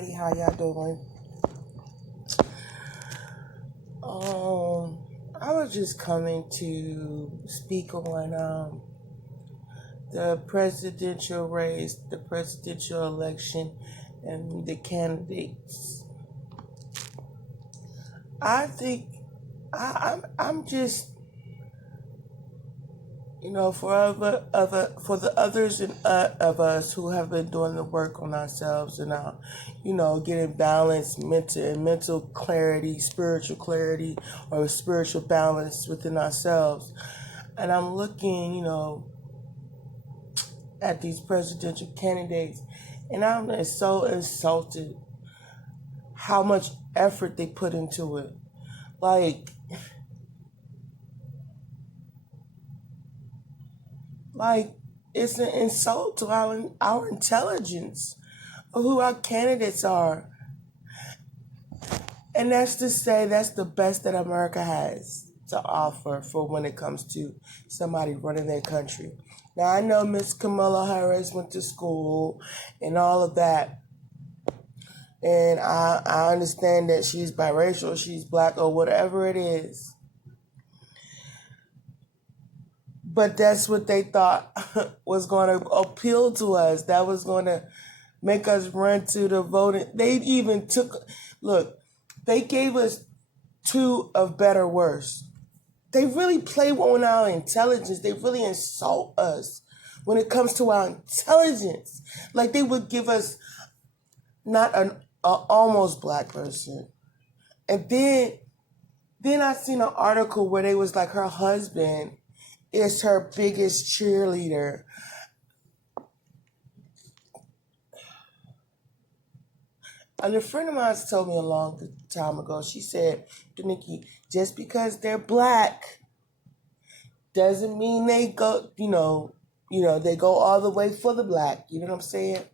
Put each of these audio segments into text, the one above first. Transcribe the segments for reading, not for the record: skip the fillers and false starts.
everybody. How y'all doing? I was just coming to speak on the presidential race, the presidential election, and the candidates. I think I'm just for the others of us who have been doing the work on ourselves and getting balance, mental clarity, spiritual clarity, or spiritual balance within ourselves. And I'm looking, at these presidential candidates, and I'm so insulted how much effort they put into it. Like it's an insult to our intelligence of who our candidates are. And that's to say that's the best that America has to offer for when it comes to somebody running their country. Now, I know Miss Kamala Harris went to school and all of that. And I understand that she's biracial, she's black, or whatever it is. But that's what they thought was going to appeal to us. That was going to make us run to the voting. They even they gave us two of better worse. They really play on our intelligence. They really insult us when it comes to our intelligence. Like they would give us not an almost black person. And then I seen an article where they was like her husband is her biggest cheerleader. And a friend of mine told me a long time ago, she said, Nikki, just because they're black doesn't mean they go, they go all the way for the black. You know what I'm saying?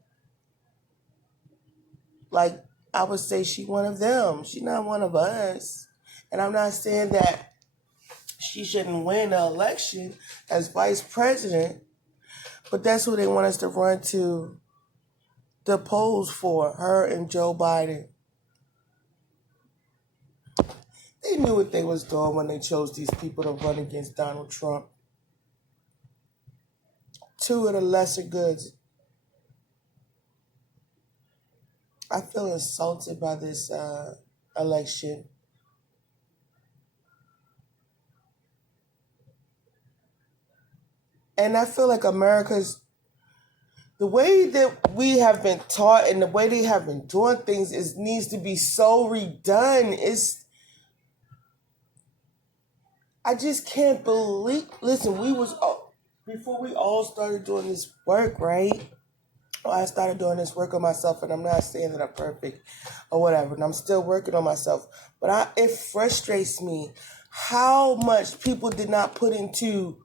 Like, I would say she one of them. She's not one of us. And I'm not saying that she shouldn't win the election as vice president, but that's who they want us to run to the polls for, her and Joe Biden. They knew what they was doing when they chose these people to run against Donald Trump. Two of the lesser goods. I feel insulted by this election. And I feel like the way that we have been taught and the way they have been doing things needs to be so redone. I just can't believe. Listen, before we all started doing this work, right? I started doing this work on myself, and I'm not saying that I'm perfect or whatever, and I'm still working on myself. But it frustrates me how much people did not put into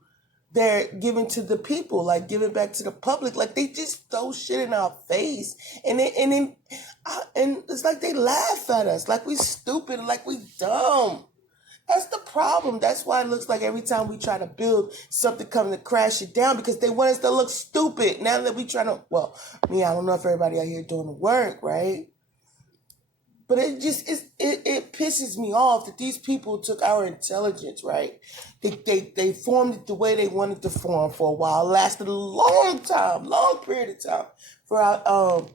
their giving to the people, like giving back to the public. Like they just throw shit in our face, and it's like they laugh at us, like we stupid, like we dumb. That's the problem. That's why it looks like every time we try to build something comes to crash it down, because they want us to look stupid. Now that we try to, I don't know if everybody out here doing the work, right? But it pisses me off that these people took our intelligence, right? They formed it the way they wanted to form for a while. It lasted a long period of time for our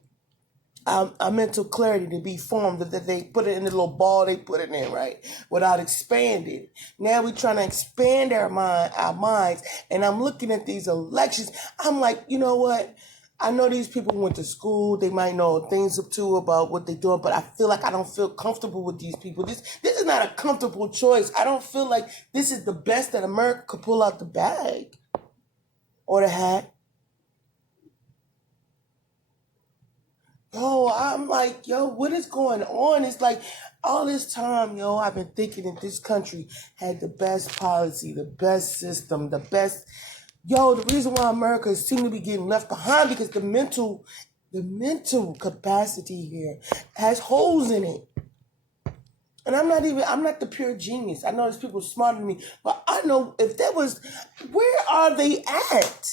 mental clarity to be formed, that they put it in the little ball they put it in, right? Without expanding. Now we're trying to expand our minds, and I'm looking at these elections. I'm like, you know what? I know these people went to school. They might know things too about what they're doing, but I feel like I don't feel comfortable with these people. This is not a comfortable choice. I don't feel like this is the best that America could pull out the bag or the hat. I'm like, what is going on? It's like all this time, I've been thinking that this country had the best policy, the best system, the best. The reason why America seems to be getting left behind, because the mental capacity here has holes in it. And I'm not the pure genius. I know there's people smarter than me, but I know where are they at?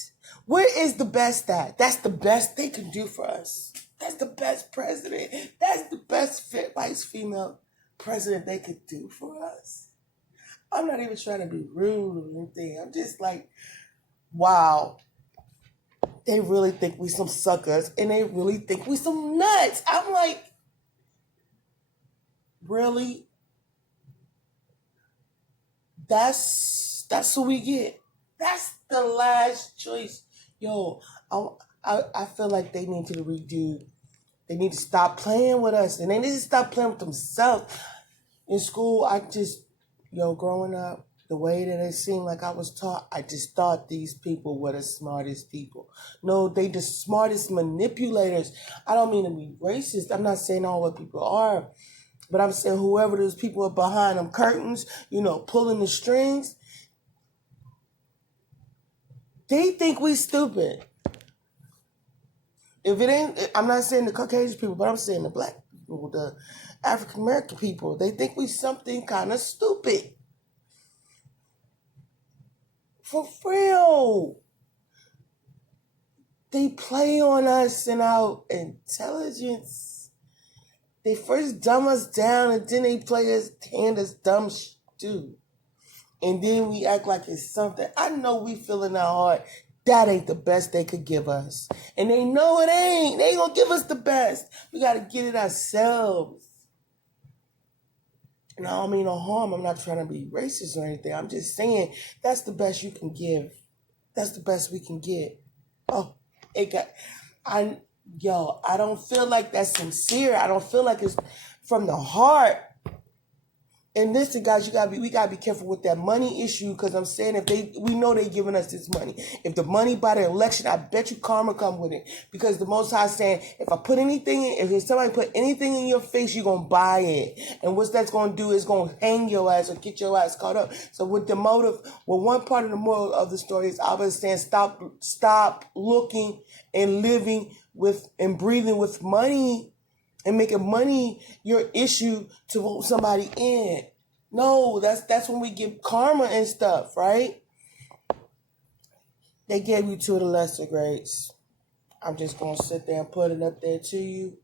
Where is the best at? That's the best they can do for us. That's the best president. That's the best vice female president they could do for us. I'm not even trying to be rude or anything. I'm just like, wow. They really think we some suckers and they really think we some nuts. I'm like, really? That's what we get. That's the last choice. Yo, I feel like they need to redo. They need to stop playing with us, and they need to stop playing with themselves. In school, growing up, the way that it seemed like I was taught, I just thought these people were the smartest people. No, they the smartest manipulators. I don't mean to be racist. I'm not saying all what people are, but I'm saying whoever those people are behind them curtains, pulling the strings, they think we stupid. If it ain't, I'm not saying the Caucasian people, but I'm saying the black people, the African American people, they think we something kind of stupid. For real. They play on us and our intelligence. They first dumb us down and then they hand us dumb too. And then we act like it's something. I know we feel in our heart that ain't the best they could give us. And they know it ain't. They ain't gonna give us the best. We gotta get it ourselves. And I don't mean no harm. I'm not trying to be racist or anything. I'm just saying that's the best you can give. That's the best we can get. Oh, I don't feel like that's sincere. I don't feel like it's from the heart. And listen, guys, we gotta be careful with that money issue, because I'm saying we know they giving us this money. If the money by the election, I bet you karma come with it. Because the Most High saying, if somebody put anything in your face, you're gonna buy it. And what that's gonna do is gonna hang your ass or get your ass caught up. So with the motive, one part of the moral of the story is I was saying stop looking and living with and breathing with money and making money your issue to vote somebody in. No, that's when we get karma and stuff, right? They gave you two of the lesser grades. I'm just going to sit there and put it up there to you.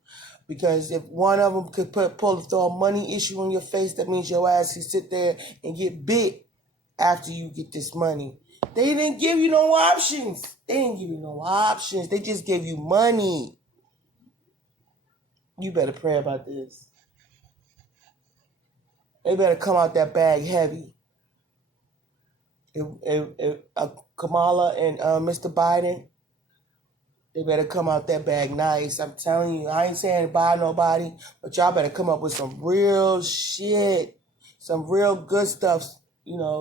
Because if one of them could throw a money issue in your face, that means your ass can sit there and get bit after you get this money. They didn't give you no options. They just gave you money. You better pray about this. They better come out that bag heavy. Kamala and Mr. Biden, they better come out that bag nice. I'm telling you, I ain't saying buy nobody, but y'all better come up with some real shit, some real good stuff,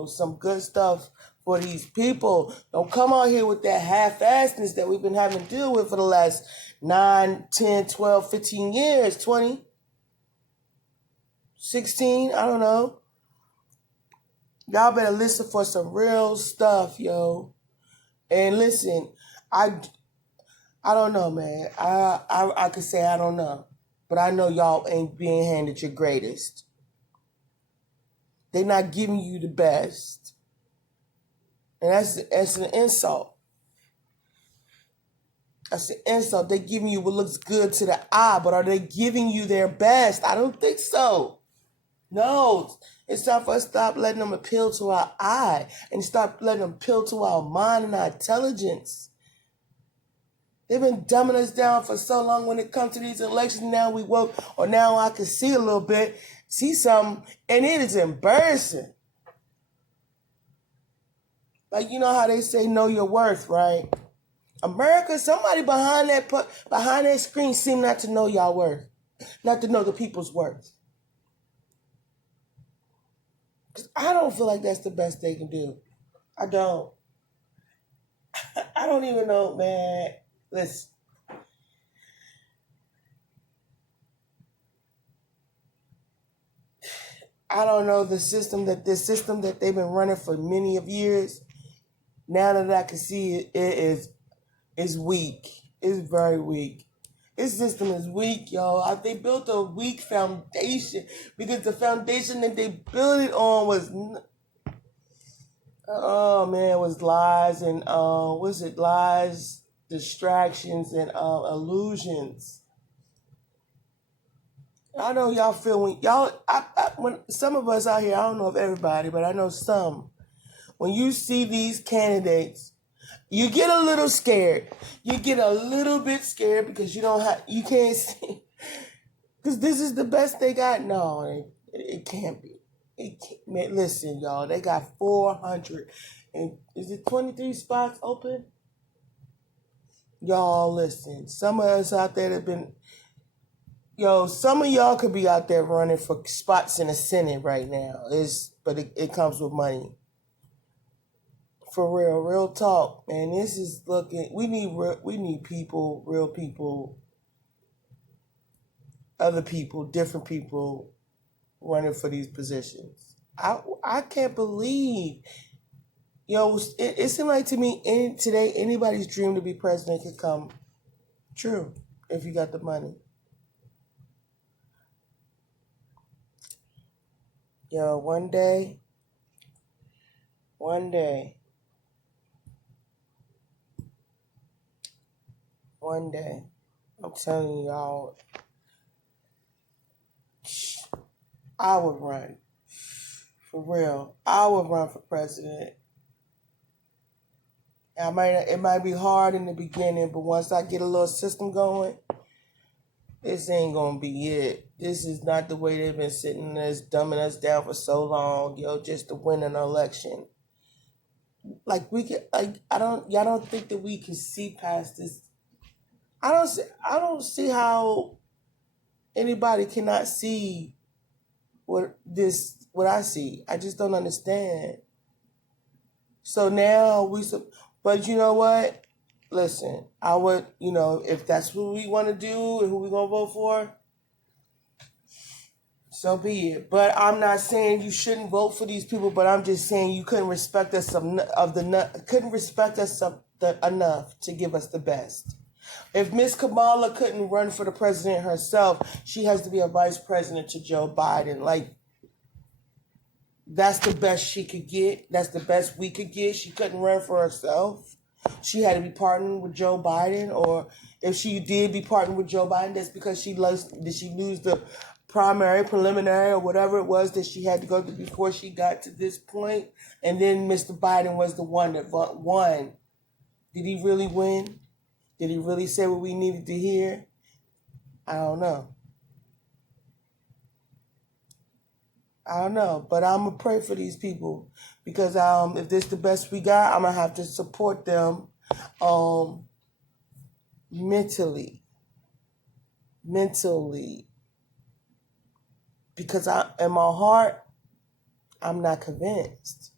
some good stuff for these people. Don't come out here with that half-assedness that we've been having to deal with for the last 9, 10, 12, 15 years, 20. 16, I don't know. Y'all better listen for some real stuff, yo. And listen, I don't know, man. I could say I don't know. But I know y'all ain't being handed your greatest. They're not giving you the best. And that's an insult. That's an insult. They're giving you what looks good to the eye, but are they giving you their best? I don't think so. No, it's time for us to stop letting them appeal to our eye and stop letting them appeal to our mind and our intelligence. They've been dumbing us down for so long when it comes to these elections. Now we woke, or now I can see a little bit, see something, and it is embarrassing. Like, you know how they say know your worth, right? America, somebody behind that screen seem not to know y'all worth, not to know the people's worth. I don't feel like that's the best they can do. I don't. I don't even know, man. Listen. I don't know this system that they've been running for many of years. Now that I can see it is weak. It's very weak. This system is weak, y'all. They built a weak foundation because the foundation that they built it on was, was lies and lies, distractions, and illusions. I know y'all feel when when some of us out here, I don't know if everybody, but I know some. When you see these candidates, you get a little scared. You get a little bit scared because you can't see, because this is the best they got. No, it can't be. It can't, man, listen, y'all, they got 400, and is it 23 spots open? Y'all, listen, some of us out there have been, some of y'all could be out there running for spots in the Senate right now. But it comes with money. For real talk, man. This is looking. We need people, real people, other people, different people, running for these positions. I can't believe, it seemed like to me today anybody's dream to be president could come true if you got the money. One day, one day, I'm telling y'all, I would run. For real. I would run for president. It might be hard in the beginning, but once I get a little system going, this ain't gonna be it. This is not the way they've been sitting us, dumbing us down for so long, just to win an election. Like y'all don't think that we can see past this. I don't see how anybody cannot see what I see. I just don't understand. So now but you know what? Listen, I would, if that's who we want to do and who we gonna vote for, so be it. But I'm not saying you shouldn't vote for these people, but I'm just saying you couldn't respect us enough to give us the best. If Miss Kamala couldn't run for the president herself, she has to be a vice president to Joe Biden. Like, that's the best she could get. That's the best we could get. She couldn't run for herself. She had to be partnered with Joe Biden, or if she did be partnered with Joe Biden, that's because did she lose the primary, preliminary, or whatever it was that she had to go through before she got to this point. And then Mr. Biden was the one that won. Did he really win? Did he really say what we needed to hear? I don't know. But I'm going to pray for these people because if this is the best we got, I'm going to have to support them mentally. Because in my heart, I'm not convinced.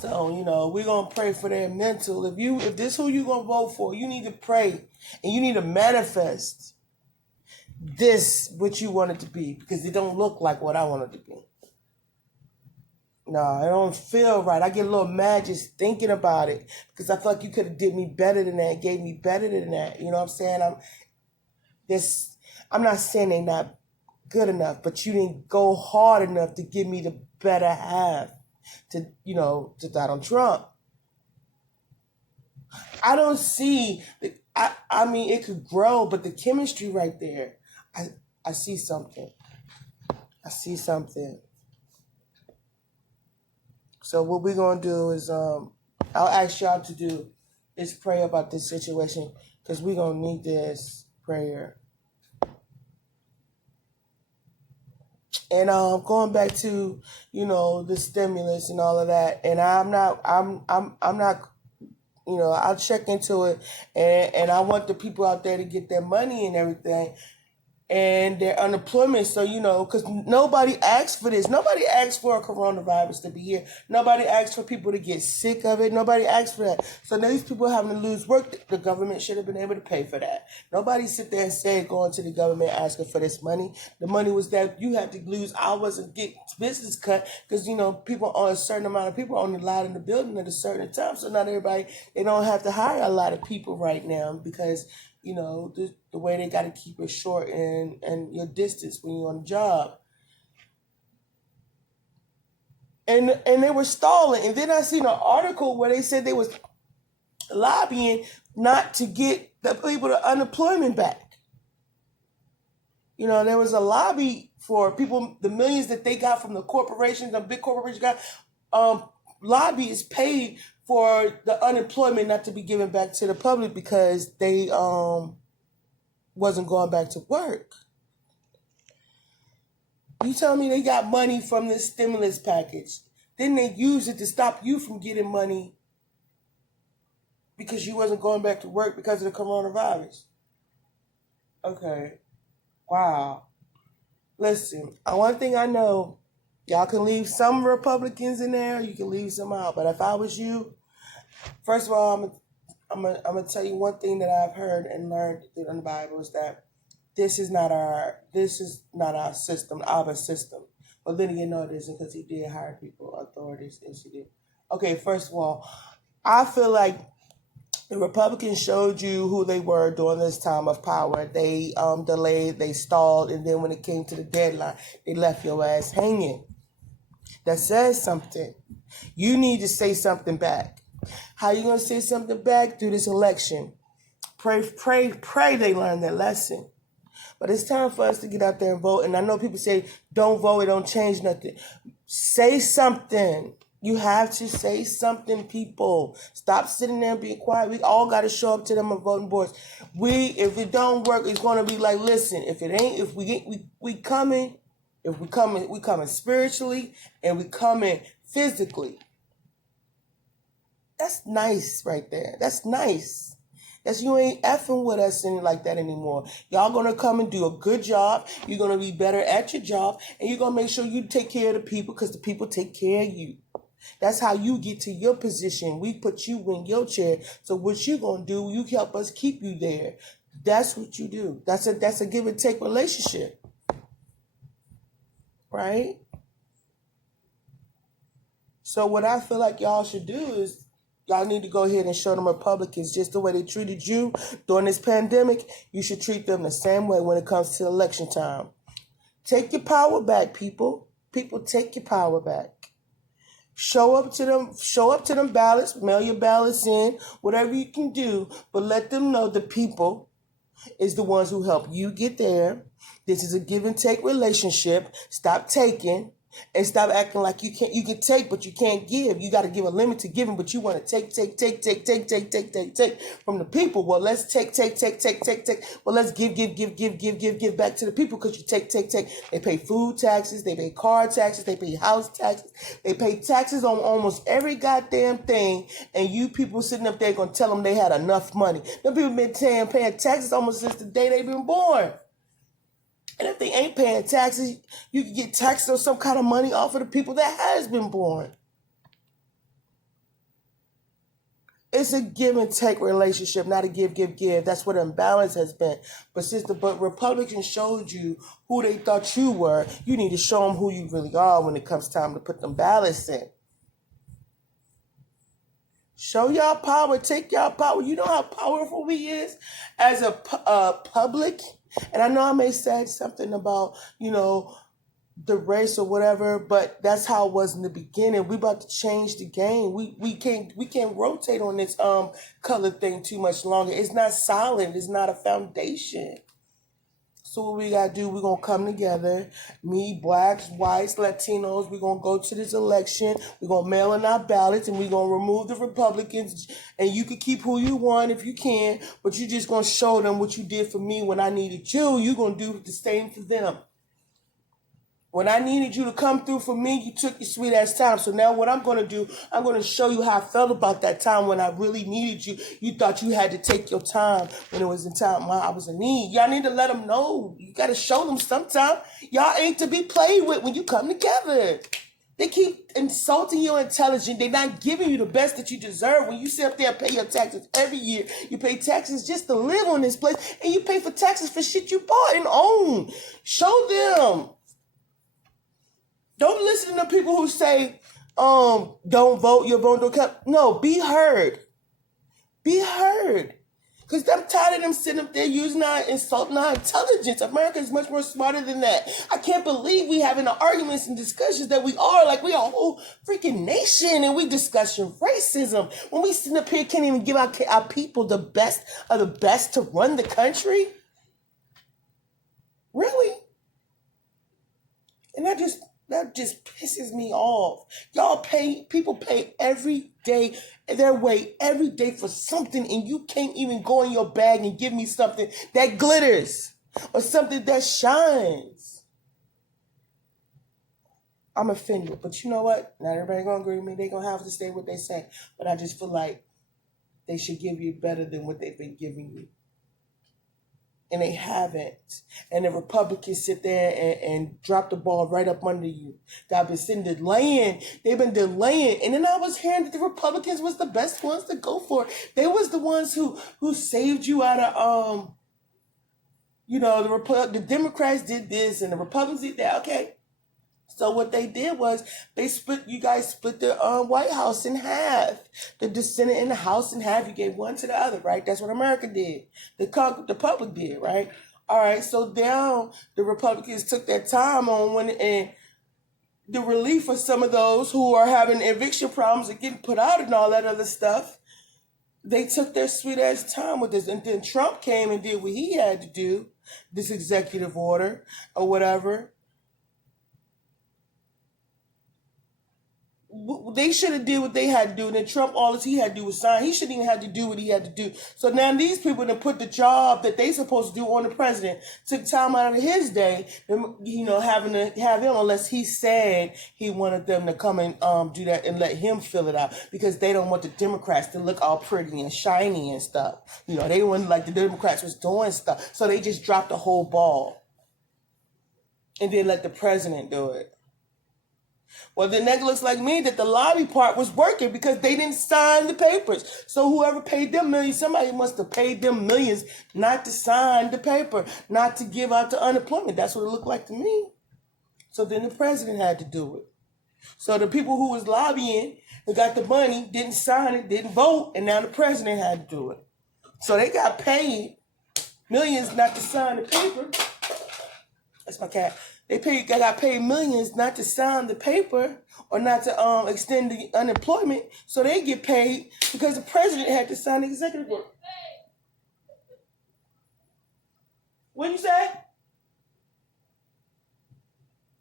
So, we're going to pray for their mental. If this is who you're going to vote for, you need to pray and you need to manifest this what you want it to be, because it don't look like what I want it to be. No, it don't feel right. I get a little mad just thinking about it because I feel like you could have did me better than that, gave me better than that. You know what I'm saying? I'm not saying they're not good enough, but you didn't go hard enough to give me the better half to Donald Trump. I don't see I mean, it could grow, but the chemistry right there, I see something. So what we're going to do is, I'll ask y'all to do is pray about this situation, because we're going to need this prayer. And going back to, the stimulus and all of that, and I'm not, I'll check into it, and I want the people out there to get their money and everything, and their unemployment. So, because nobody asked for this. Nobody asked for a coronavirus to be here. Nobody asked for people to get sick of it. Nobody asked for that. So now these people having to lose work, the government should have been able to pay for that. Nobody sit there and said going to the government asking for this money. The money was that you had to lose hours and get business cut because, people on a certain amount of people are only allowed in the building at a certain time. So not everybody, they don't have to hire a lot of people right now because, the way they got to keep it short and your distance when you're on the job. And they were stalling. And then I seen an article where they said they was lobbying not to get the people the unemployment back. You know, there was a lobby for people, the millions that they got from the corporations, the big corporations got, lobby is paid for the unemployment not to be given back to the public because they wasn't going back to work. You tell me they got money from this stimulus package. Then they use it to stop you from getting money because you wasn't going back to work because of the coronavirus. Okay. Wow. Listen, one thing I know, y'all can leave some Republicans in there, you can leave some out. But if I was you, first of all, I'm gonna tell you one thing that I've heard and learned in the Bible is that this is not our system, our system. But then again, no, it isn't because he did hire people, authorities, and she did. Okay, first of all, I feel like the Republicans showed you who they were during this time of power. They delayed, they stalled, and then when it came to the deadline, they left your ass hanging. That says something. You need to say something back. How you gonna say something back? Through this election. Pray they learn their lesson. But it's time for us to get out there and vote. And I know people say, don't vote, it don't change nothing. Say something. You have to say something, people. Stop sitting there and being quiet. We all got to show up to them on voting boards. If it don't work, it's going to be like, listen, we coming spiritually and we coming physically. That's nice right there. That's nice. That's you ain't effing with us and like that anymore. Y'all gonna come and do a good job. You're gonna be better at your job, and you're gonna make sure you take care of the people because the people take care of you. That's how you get to your position. We put you in your chair. So what you gonna do? You help us keep you there. That's what you do. That's a give and take relationship, right? So what I feel like y'all should do is, y'all need to go ahead and show them Republicans just the way they treated you during this pandemic. You should treat them the same way when it comes to election time. Take your power back, people. People, take your power back. Show up to them ballots, mail your ballots in, whatever you can do, but let them know the people is the ones who help you get there. This is a give and take relationship. Stop taking. And stop acting like you can take, but you can't give. You got to give a limit to giving, but you want to take from the people. Well, let's take. Well, let's give back to the people because you take. They pay food taxes, they pay car taxes, they pay house taxes, they pay taxes on almost every goddamn thing. And you people sitting up there going to tell them they had enough money. Them people been paying taxes almost since the day they've been born. And if they ain't paying taxes, you can get taxed on some kind of money off of the people that has been born. It's a give and take relationship, not a give. That's what imbalance has been. But Republicans showed you who they thought you were. You need to show them who you really are when it comes time to put them ballots in. Show y'all power. Take y'all power. You know how powerful we is as a public. And I know I may say something about, the race or whatever, but that's how it was in the beginning. We about to change the game. We can't rotate on this color thing too much longer. It's not solid. It's not a foundation. So what we got to do, we're going to come together, me, blacks, whites, Latinos, we're going to go to this election, we're going to mail in our ballots, and we're going to remove the Republicans, and you can keep who you want if you can, but you're just going to show them what you did for me when I needed you. You're going to do the same for them. When I needed you to come through for me, you took your sweet ass time. So now what I'm going to do, I'm going to show you how I felt about that time when I really needed you. You thought you had to take your time when it was in time when I was in need. Y'all need to let them know. You got to show them sometime. Y'all ain't to be played with when you come together. They keep insulting your intelligence. They're not giving you the best that you deserve. When you sit up there and pay your taxes every year, you pay taxes just to live on this place, and you pay for taxes for shit you bought and own. Show them. Don't listen to people who say, don't vote, your vote don't count. No, be heard. Be heard. Because I'm tired of them sitting up there insulting our intelligence. America is much more smarter than that. I can't believe we having the arguments and discussions that we are. Like we are a whole freaking nation and we discussing racism. When we sitting up here can't even give our people the best of the best to run the country. Really? And that just pisses me off. People pay every day, their way every day for something, and you can't even go in your bag and give me something that glitters or something that shines. I'm offended, but you know what? Not everybody gonna agree with me. They gonna have to say what they say, but I just feel like they should give you better than what they've been giving you. And they haven't. And the Republicans sit there and drop the ball right up under you. They've been sitting delaying. They've been delaying. And then I was hearing that the Republicans was the best ones to go for. They was the ones who saved you out of the Democrats did this and the Republicans did that. Okay. So what they did was you guys split the White House in half. The Senate and the House in half. You gave one to the other, right? That's what America did. The public did, right? All right. So now the Republicans took their time on and the relief for some of those who are having eviction problems and getting put out and all that other stuff. They took their sweet ass time with this. And then Trump came and did what he had to do, this executive order or whatever. They should have did what they had to do, and then Trump, all he had to do was sign. He shouldn't even have to do what he had to do. So now these people that put the job that they supposed to do on the president took time out of his day, having to have him, unless he said he wanted them to come and do that and let him fill it out, because they don't want the Democrats to look all pretty and shiny and stuff. They want like the Democrats was doing stuff, so they just dropped the whole ball and then let the president do it. Well, then that looks like me that the lobby part was working because they didn't sign the papers. So whoever paid them millions, somebody must have paid them millions not to sign the paper, not to give out the unemployment. That's what it looked like to me. So then the president had to do it. So the people who was lobbying who got the money didn't sign it, didn't vote, and now the president had to do it. So they got paid millions not to sign the paper. That's my cat. They got paid millions not to sign the paper or not to extend the unemployment, so they get paid because the president had to sign the executive order. What you say?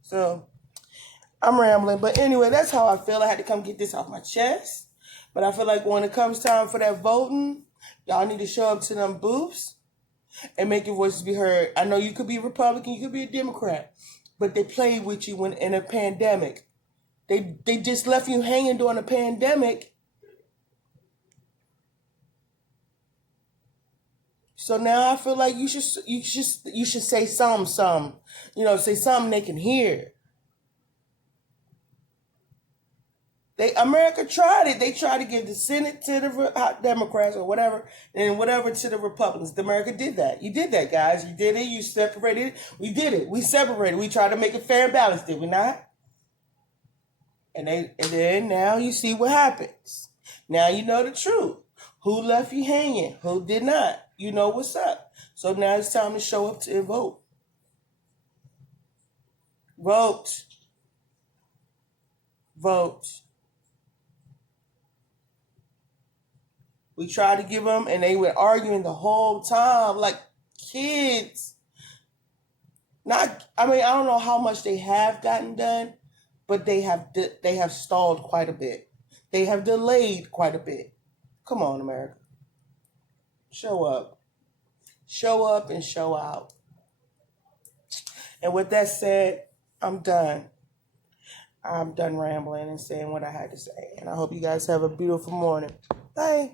So I'm rambling, but anyway, that's how I feel. I had to come get this off my chest. But I feel like when it comes time for that voting, y'all need to show up to them booths and make your voices be heard. I know you could be a Republican, you could be a Democrat, but they played with you when in a pandemic. They just left you hanging during a pandemic. So now I feel like you should say some, say something they can hear. America tried it. They tried to give the Senate to the Democrats or whatever, and whatever to the Republicans. America did that. You did that, guys. You did it. You separated it. We did it. We separated. We tried to make it fair and balanced, did we not? And then now you see what happens. Now you know the truth. Who left you hanging? Who did not? You know what's up. So now it's time to show up and vote. Vote. Vote. We tried to give them, and they were arguing the whole time like kids. I don't know how much they have gotten done, but they have stalled quite a bit. They have delayed quite a bit. Come on, America. Show up. Show up and show out. And with that said, I'm done. I'm done rambling and saying what I had to say. And I hope you guys have a beautiful morning. Bye.